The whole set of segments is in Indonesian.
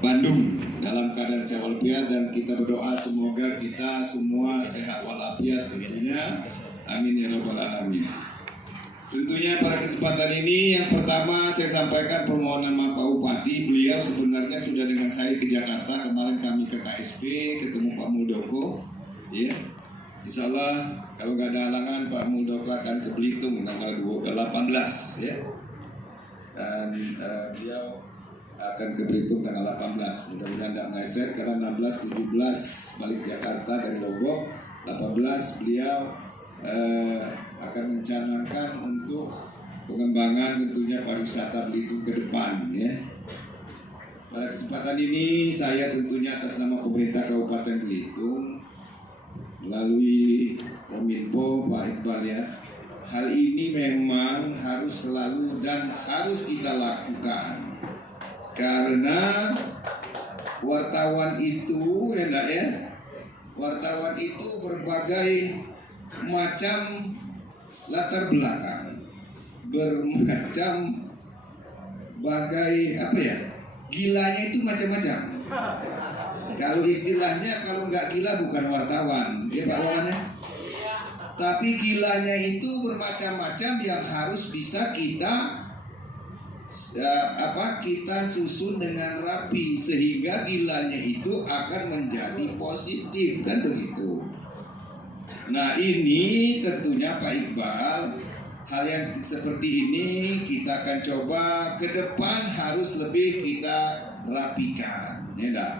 Bandung dalam keadaan sehat walafiat, dan kita berdoa semoga kita semua sehat walafiat tentunya. Amin ya rabbal alamin. Tentunya pada kesempatan ini yang pertama saya sampaikan permohonan maaf Pak Bupati. Beliau sebenarnya sudah dengan saya ke Jakarta, kemarin kami ke KSP ketemu Pak Muldoko, ya. Insya Allah kalau nggak ada halangan Pak Muldoko akan ke Belitung tanggal 18, ya. Dan beliau akan ke Belitung tanggal 18. Mudah-mudahan tidak meleset karena 16, 17 balik Jakarta dari Lombok. 18 beliau akan mencanangkan untuk pengembangan tentunya pariwisata Belitung ke depan, ya. Pada kesempatan ini saya tentunya atas nama pemerintah Kabupaten Belitung melalui Kominfo Pak Iqbal, ya, hal ini memang harus selalu dan harus kita lakukan. Karena wartawan itu, ya enggak ya, wartawan itu berbagai macam latar belakang, bermacam bagai apa ya, gilanya itu macam-macam. Kalau istilahnya kalau nggak gila bukan wartawan, ya Pak Wawan, ya. Tapi gilanya itu bermacam-macam yang harus bisa kita kita susun dengan rapi sehingga gilanya itu akan menjadi positif, kan begitu. Nah ini tentunya Pak Iqbal, hal yang seperti ini kita akan coba ke depan harus lebih kita rapikan, ya enggak?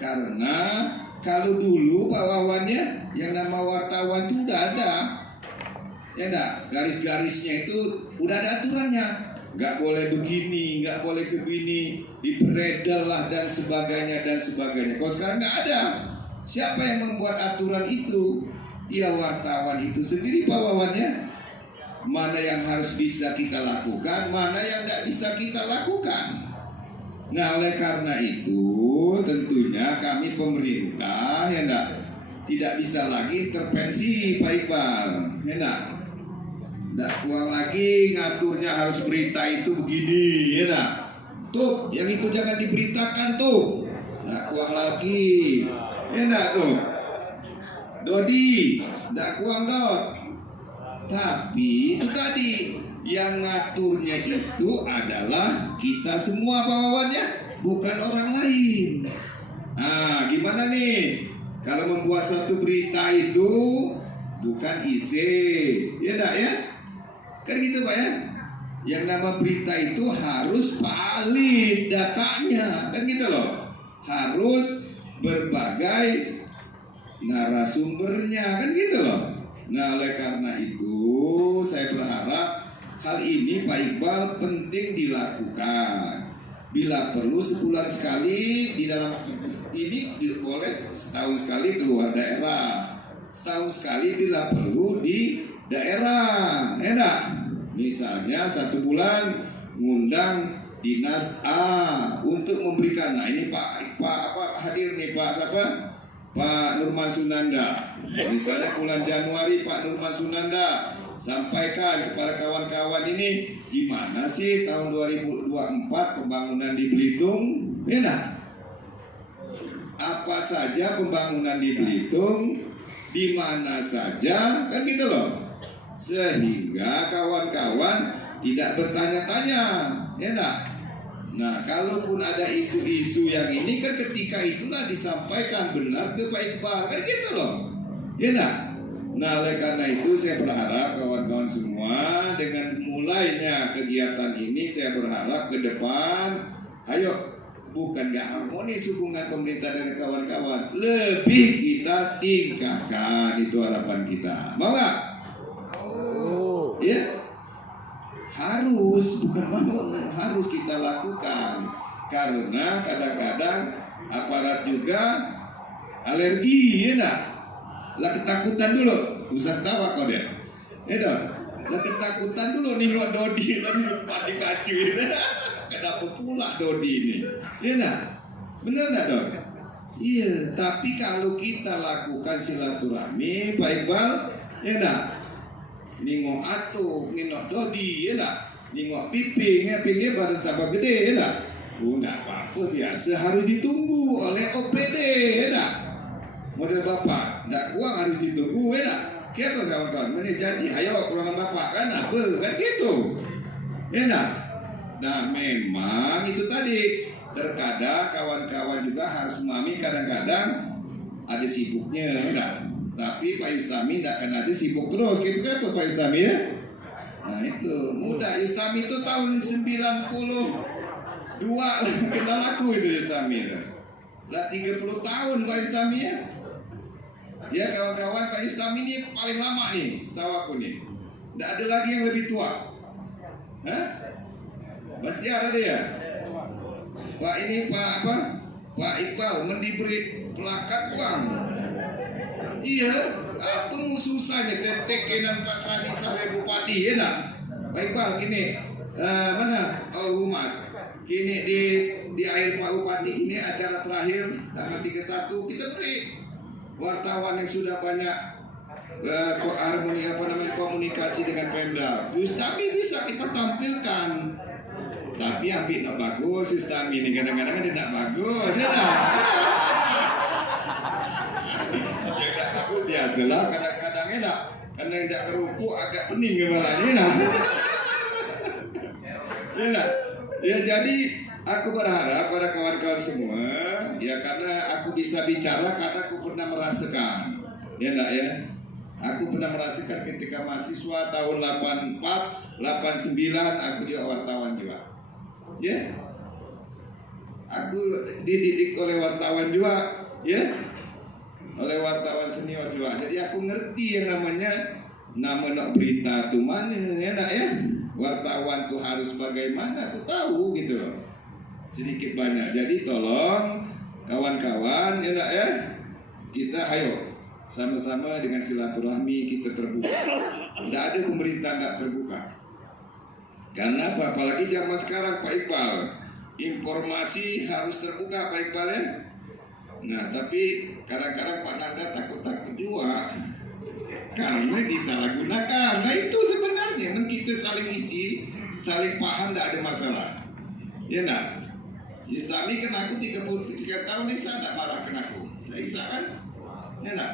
Karena kalau dulu Pak Wawannya yang nama wartawan itu udah ada, ya enggak? Garis-garisnya itu udah ada aturannya. Nggak boleh begini, nggak boleh begini, diberedel lah dan sebagainya dan sebagainya. Kalau sekarang nggak ada, siapa yang membuat aturan itu? Ya wartawan itu sendiri Pak Wawannya. Mana yang harus bisa kita lakukan, mana yang nggak bisa kita lakukan. Nah oleh karena itu tentunya kami pemerintah ya tidak bisa lagi intervensi Pak Iqbal, ya enggak? Nggak kuang lagi ngaturnya harus berita itu begini, ya enggak? Tuh, yang itu jangan diberitakan tuh. Nggak kuang lagi, ya enggak tuh? Dodi, nggak kuang Dot. Tapi itu tadi yang ngaturnya itu adalah kita semua Pak Wawannya, bukan orang lain. Nah, gimana nih? Kalau membuat suatu berita itu bukan isi, ya enggak ya? Kan gitu Pak ya. Yang nama berita itu harus valid datanya, kan gitu loh. Harus berbagai narasumbernya, kan gitu loh. Nah oleh karena itu saya berharap hal ini Pak Iqbal penting dilakukan. Bila perlu sebulan sekali di dalam ini boleh setahun sekali keluar daerah, setahun sekali bila perlu di daerah, enak. Misalnya 1 bulan ngundang dinas A untuk memberikan. Nah ini Pak hadir nih Pak siapa? Pak Nurman Sunanda. Misalnya bulan Januari Pak Nurman Sunanda sampaikan kepada kawan-kawan ini gimana sih tahun 2024 pembangunan di Belitung, enak. Apa saja pembangunan di Belitung, di mana saja, kan gitu loh. Sehingga kawan-kawan tidak bertanya-tanya, ya enggak? Nah, kalaupun ada isu-isu yang ini kan ketika itulah disampaikan benar ke Pak Iqbal, kan gitu loh. Ya enggak? Nah, oleh karena itu saya berharap kawan-kawan semua dengan mulainya kegiatan ini saya berharap ke depan ayo bukan gak harmonis hubungan pemerintah dengan kawan-kawan, lebih kita tingkatkan, itu harapan kita. Mau gak? Ya, harus, bukan mau, harus kita lakukan. Karena kadang-kadang aparat juga alergi, ya enggak? Lah ketakutan dulu, usah ketawa kau deh. Ya dong, lah ketakutan dulu nih Wak Dodi, lagi mati kacu. Kenapa pula Dodi ini? Ya enggak? Bener enggak dong? Iya, tapi kalau kita lakukan silaturahmi, Pak Iqbal, ya enggak? Ningok atuh, nginok Dodi, ya enggak? Ningok piping, ya pingnya baru tambah gede, ya enggak? Enggak apa-apa, biasa harus ditunggu oleh OPD, ya tak? Model bapak, enggak kuat harus ditunggu, ya tak? Kenapa kawan-kawan? Mana janji, ayo pulang bapak kan apa? Kan gitu, ya tak? Nah memang itu tadi, terkadang kawan-kawan juga harus memahami kadang-kadang ada sibuknya, ya tak? Tapi Pak Istami tidak akan ada sibuk terus, gitu kan Pak Istami ya? Nah itu, mudah, Istami itu tahun 92 kenal aku itu Istami itu. Lah 30 tahun Pak Istami ya. Ya kawan-kawan, Pak Istami ini paling lama nih, setahu aku nih. Tidak ada lagi yang lebih tua. Hah? Pasti ada dia. Pak ini Pak apa? Pak Iqbal mendiberi pelakat uang. Iya, apa susahnya tekenan Pak Sani sampai Bupati ya tak? Pak Iqbal gini, mana Humas? Kini di akhir Pak Bupati ini acara terakhir tanggal 31 kita beri wartawan yang sudah banyak harmoni apa namanya komunikasi dengan Pemda. Tapi bisa kita tampilkan. Tapi yang tidak bagus sistem ini kadang-kadang tidak bagus ya tak? Ya tidak bagus biasalah kadang-kadang enak karena tidak keruku agak pening kepalanya nah. Ya tak? Ya jadi aku berharap pada kawan-kawan semua ya karena aku bisa bicara karena aku pernah merasakan ya enggak ya aku pernah merasakan ketika mahasiswa tahun 84 89 aku juga wartawan juga ya aku dididik oleh wartawan juga ya oleh wartawan senior juga jadi aku ngerti yang namanya berita tuh mana ya enggak ya wartawan tuh harus bagaimana aku tahu gitu loh sedikit banyak jadi tolong kawan-kawan ya enggak ya kita ayo sama-sama dengan silaturahmi kita terbuka tidak ada pemerintah enggak terbuka karena apa apalagi zaman sekarang Pak Iqbal informasi harus terbuka Pak Iqbal ya nah tapi kadang-kadang Pak Nanda takut-takut juga karena disalahgunakan. Nah itu sebenarnya kita saling isi, saling paham, tidak ada masalah. Ya enggak? Islami kan aku 33 tahun Isa tidak marah kan aku. Tidak Isa kan? Ya enggak?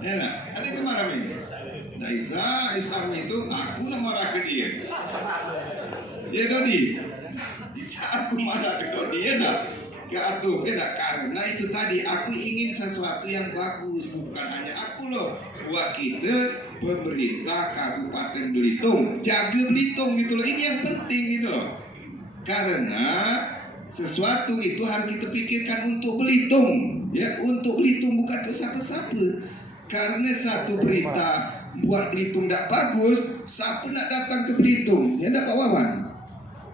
Ya enggak? Ada yang marah ini? Tidak Isa, Islam itu aku nak marah ke dia. Ya Dodi? Isa aku marah ke Dodi ya enggak? Keatuh, beda karena itu tadi aku ingin sesuatu yang bagus bukan hanya aku loh buat kita pemerintah Kabupaten Belitung jaga Belitung gitu loh ini yang penting gitu loh karena sesuatu itu harus kita pikirkan untuk Belitung ya untuk Belitung bukan untuk siapa-siapa karena satu berita buat Belitung tidak bagus siapa nak datang ke Belitung ya tidak Pak Wawan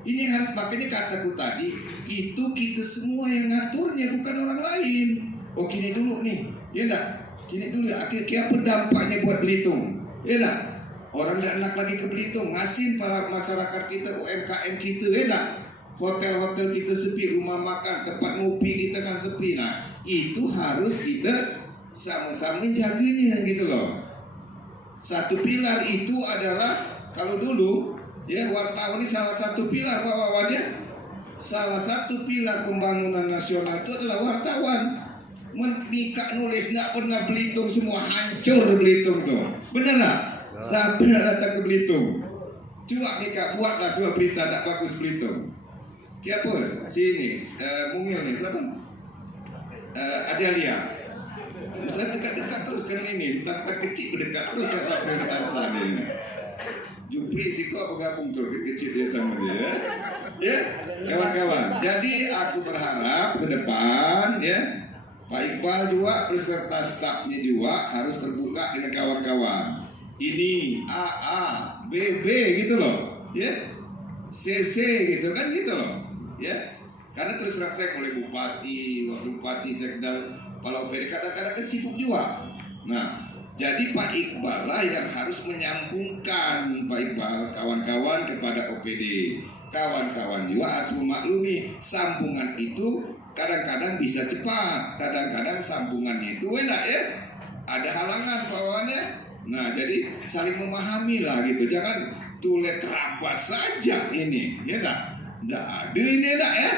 ini yang harus makanya kataku tadi itu kita semua yang ngaturnya bukan orang lain. Oh gini dulu nih, ya enggak? Gini dulu ya. Akhirnya apa dampaknya buat Belitung? Ya enggak? Orang tidak enak lagi ke Belitung, ngasih para masyarakat kita UMKM kita, ya enggak? Hotel-hotel kita sepi, rumah makan, tempat ngopi kita kan sepi. Nah itu harus kita sama-sama jaganya gitu loh. Satu pilar itu adalah kalau dulu ya wartawan ini salah satu pilar Pak Wawan ya. Salah satu pilar pembangunan nasional itu adalah wartawan. Menikah nulis tidak pernah Belitung semua hancur Belitung tuh. Benar tak? Saya pernah datang ke Belitung. Coba nikah buatlah sebuah berita tidak bagus Belitung. Siapa? Sini Mungil nih siapa? Adelia. Saya dekat-dekat terus kan ini. Tak kecil dekat terus dekat sana ini. Jupri Siko bergabung tuh kecil dia sama dia ya kawan-kawan jadi aku berharap ke depan ya Pak Iqbal juga beserta stafnya juga harus terbuka dengan kawan-kawan ini AA BB gitu loh ya CC gitu kan gitu loh ya karena terus terang saya oleh Bupati Wakil Bupati Sekdal Kepala OPD kadang-kadang sibuk juga nah jadi Pak Iqbal lah yang harus menyambungkan Pak Iqbal kawan-kawan kepada OPD. Kawan-kawan juga harus memaklumi sambungan itu kadang-kadang bisa cepat, kadang-kadang sambungan itu enak ya. Ada halangan bawaannya. Nah jadi saling memahami lah gitu. Jangan tulet terabas saja ini, ya enggak? Nggak ada ini nak ya.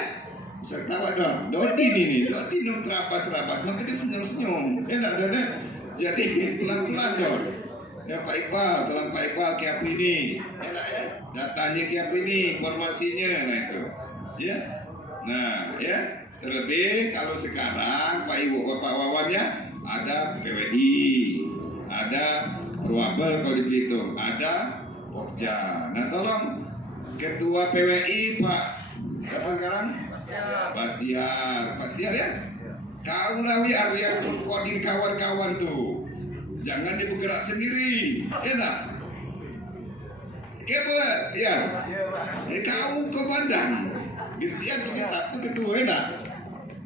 Saya tahu dong, Dodi nih, Dodi dong terapas, maka dia senyum, ya nggak ada. Jadi pelan-pelan dong. Ya Pak Iqbal, tolong Pak Iqbal kayak apa ini, ya nggak ya. Datanya kayak apa ini, informasinya, nah itu, ya. Nah, ya. Terlebih kalau sekarang Pak Ibu, Bapak Wawannya ada PWI, ada Perwabel kalau di Belitung, ada Pokja. Nah tolong Ketua PWI Pak siapa sekarang? Bastiar ya. Kau lah ya koordin kawan-kawan tuh. Jangan dia bergerak sendiri, ya nak? Kebet, ya. Kau komandan. Gitu ya, tulis satu ketua ya nak?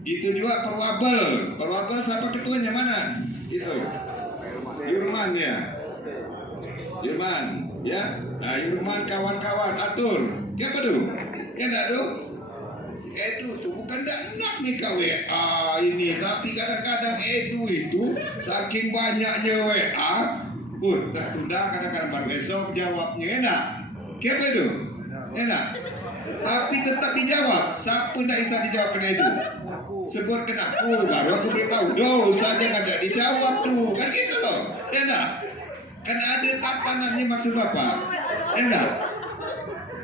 Itu juga Perwabel. Perwabel siapa ketuanya mana? Itu. Yurman ya. Yurman, ya. Nah, Yurman kawan-kawan atur. Siapa tuh? Ya enggak tuh? Edu tuh bukan enak nih WA ini, tapi kadang-kadang Edu itu saking banyaknya WA, tertunda kadang-kadang baru besok jawabnya enak. Siapa itu? Enak. Tapi tetap dijawab. Siapa tidak bisa dijawab kena Edu? Sebut kena aku, baru aku beritahu. Dosanya nggak dijawab tuh, kan gitu loh. Enak. Karena ada tatanannya maksud Bapak. Enak.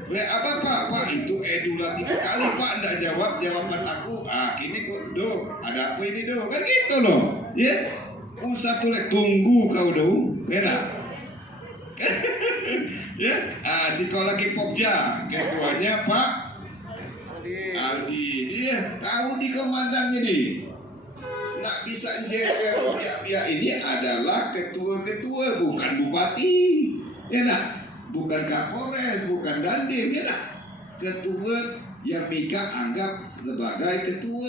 Apa Pak itu Edu lagi kali Pak enggak jawab jawaban aku. Kini kok ada apa ini kan gitu loh. Ya. Usah tuh tunggu kau enak. Ya. Psikologi Pokja ketuanya Pak Aldi. Dia tahu di komandannya di. Nggak bisa jengkel pihak ini adalah ketua-ketua bukan bupati. Ya nak. Bukan Kapolres, bukan Dandim, ya tak? Ketua yang Mika anggap sebagai ketua.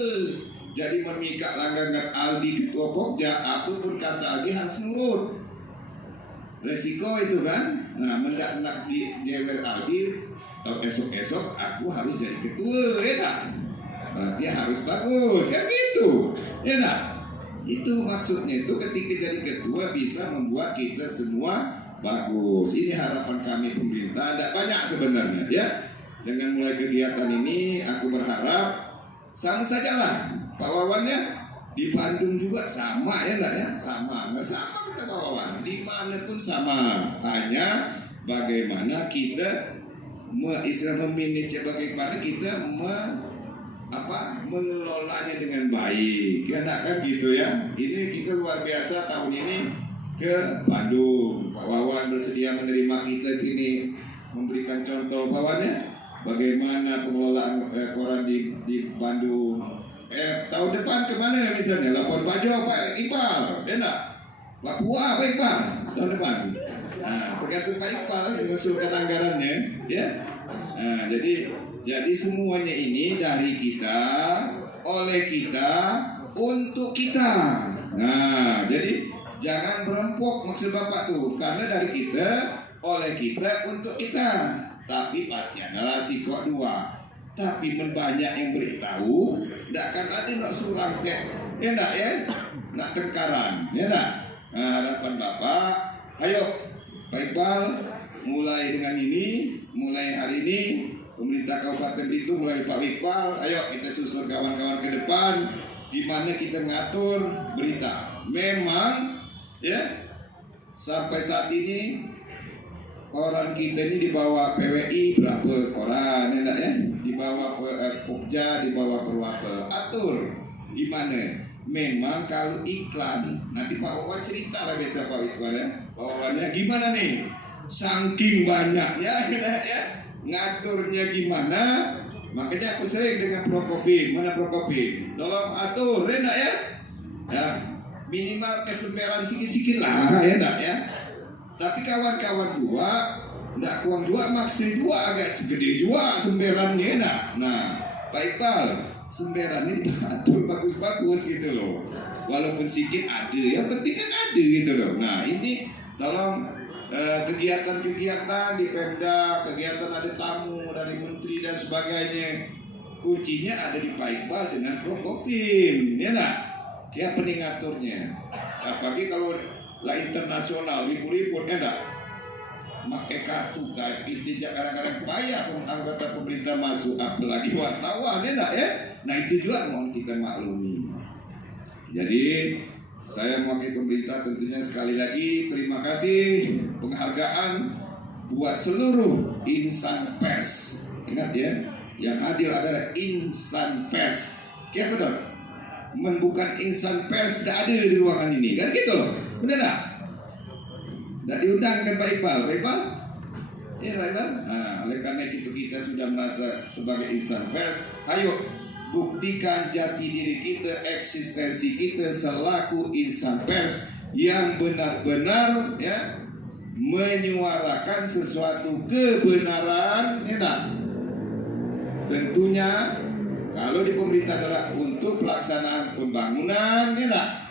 Jadi memikak langgangan Aldi ketua Pokja, apapun kata Aldi harus nurut. Resiko itu kan. Nah, mendak di jewel Aldi, atau esok-esok aku harus jadi ketua, ya tak? Berarti harus bagus, kan gitu, ya tak? Itu maksudnya itu ketika jadi ketua bisa membuat kita semua bagus. Ini harapan kami pemerintah. Tidak banyak sebenarnya ya. Dengan mulai kegiatan ini aku berharap sama sajalah Pak Wawannya di Bandung juga sama ya enggak ya? Sama kita Pak Wawan. Di mana pun sama. Hanya bagaimana kita memanage bagaimana kita mengelolanya dengan baik. Ya enggak kan gitu ya. Ini kita luar biasa tahun ini ke Bandung. Pak Wawan bersedia menerima kita kini, memberikan contoh Pak Wawan ya, bagaimana pengelolaan koran di Bandung. Tahun depan kemana misalnya? Labuan Bajo Pak Iqbal, enak. Papua Pak Iqbal tahun depan. Nah, tergantung Pak Iqbal mengusulkan anggarannya, ya. Nah, jadi semuanya ini dari kita, oleh kita, untuk kita. Nah, jadi jangan berempuk maksud Bapak tuh, karena dari kita, oleh kita, untuk kita. Tapi pasti adalah sikap dua. Tapi banyak yang beritahu, tidak akan ada nak surang kayak, ya enggak ya, nak tengkaran, ya enggak. Nah, harapan Bapak, ayo Pak Iqbal, mulai dengan ini, mulai hari ini, pemerintah Kabupaten Belitung mulai Pak Iqbal, ayo kita susun kawan-kawan ke depan, gimana kita ngatur berita. Memang ya, sampai saat ini koran kita ini dibawa PWI berapa koran, ya enggak ya? Dibawa Pokja, dibawa Perwabel. Atur gimana? Memang kalau iklan, nanti Pak Wawan cerita lah biasa Pak Iqbal ya. Pak Wawannya gimana nih? Saking banyaknya ya, ngaturnya gimana? Makanya aku sering dengan Prokopim. Mana Prokopim? Tolong atur, ya enggak ya? Ya. Minimal kesempelan sikit-sikit lah ya enggak ya. Tapi kawan-kawan dua enggak kurang dua, maksim dua, agak segede juga semberannya enggak. Nah Pak Iqbal, semberan ini diatur bagus-bagus gitu loh. Walaupun sedikit ada, yang penting kan ada gitu loh. Nah ini tolong kegiatan-kegiatan di Pemda, kegiatan ada tamu dari menteri dan sebagainya, kuncinya ada di Pak Iqbal dengan Prokopim, ya enggak? Kayak pengaturnya. Apalagi kalau lah internasional ribut-ribut, enggak. pakai kartu itu kadang-kadang payah anggota pemerintah masuk, apalagi wartawan ya. Nah itu juga mohon kita maklumi. Jadi saya mewakili pemerintah tentunya sekali lagi terima kasih penghargaan buat seluruh insan pers. Ingat ya, yang hadir adalah insan pers. Kira betul? Bukan insan pers tidak ada di ruangan ini, kan gitu loh, benar tak? Tidak diundang kan Pak Iqbal? Pak Iqbal? Ya Pak Iqbal? Nah, oleh karena itu kita sudah merasa sebagai insan pers. Ayo buktikan jati diri kita, eksistensi kita selaku insan pers yang benar-benar ya menyuarakan sesuatu kebenaran. Ya, tentunya kalau di pemerintah adalah untuk pelaksanaan pembangunan, ya,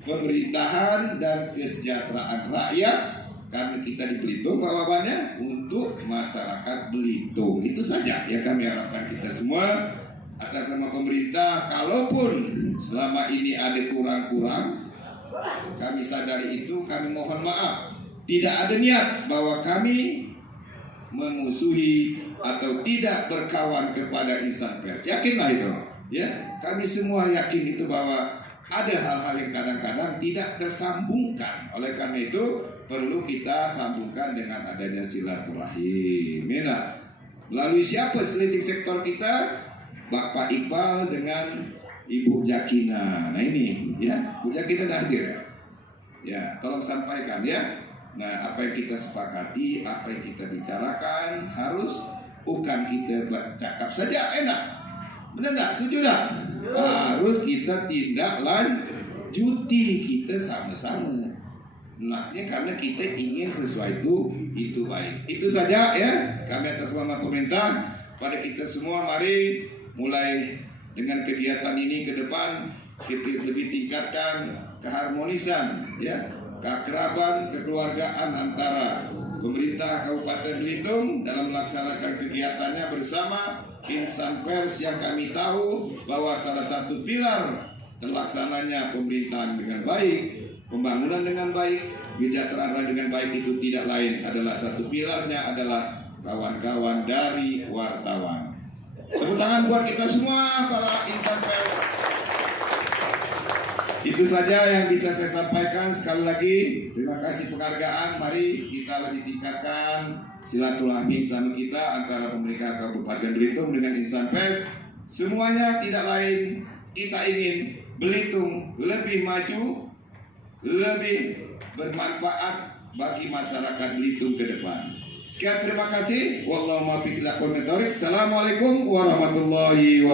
pemerintahan dan kesejahteraan rakyat. Karena kita di Belitung bawaannya untuk masyarakat Belitung. Itu saja yang kami harapkan kita semua atas nama pemerintah. Kalaupun selama ini ada kurang-kurang, kami sadari itu, kami mohon maaf. Tidak ada niat bahwa kami memusuhi atau tidak berkawan kepada insan pers. Yakinlah itu, ya. Kami semua yakin itu bahwa ada hal-hal yang kadang-kadang tidak tersambungkan. Oleh karena itu perlu kita sambungkan dengan adanya silaturahim. Ya, melalui siapa selidik sektor kita? Bapak Iqbal dengan Ibu Jakina. Nah ini, ya, Bu Jakina dah hadir ya. Ya, tolong sampaikan ya. Nah, apa yang kita sepakati, apa yang kita bicarakan harus bukan kita cakap saja enak. Benar tak? Setuju tak? Harus kita tindak lanjuti, kita sama-sama. Naknya karena kita ingin sesuatu itu baik. Itu saja ya. Kami atas nama pemerintah pada kita semua, mari mulai dengan kegiatan ini ke depan kita lebih tingkatkan keharmonisan ya, keakraban, kekeluargaan antara pemerintah Kabupaten Belitung dalam melaksanakan kegiatannya bersama insan pers yang kami tahu bahwa salah satu pilar terlaksananya pemerintahan dengan baik, pembangunan dengan baik, kesejahteraan dengan baik itu tidak lain adalah satu pilarnya adalah kawan-kawan dari wartawan. Tepuk tangan buat kita semua para insan pers. Itu saja yang bisa saya sampaikan. Sekali lagi terima kasih penghargaan. Mari kita lebih tingkatkan silaturahmi sama kita antara pemerintah Kabupaten Belitung dengan insan pers. Semuanya tidak lain, kita ingin Belitung lebih maju, lebih bermanfaat bagi masyarakat Belitung ke depan. Sekian, terima kasih. Wallahumma bi'illah. Assalamualaikum warahmatullahi wabarakatuh.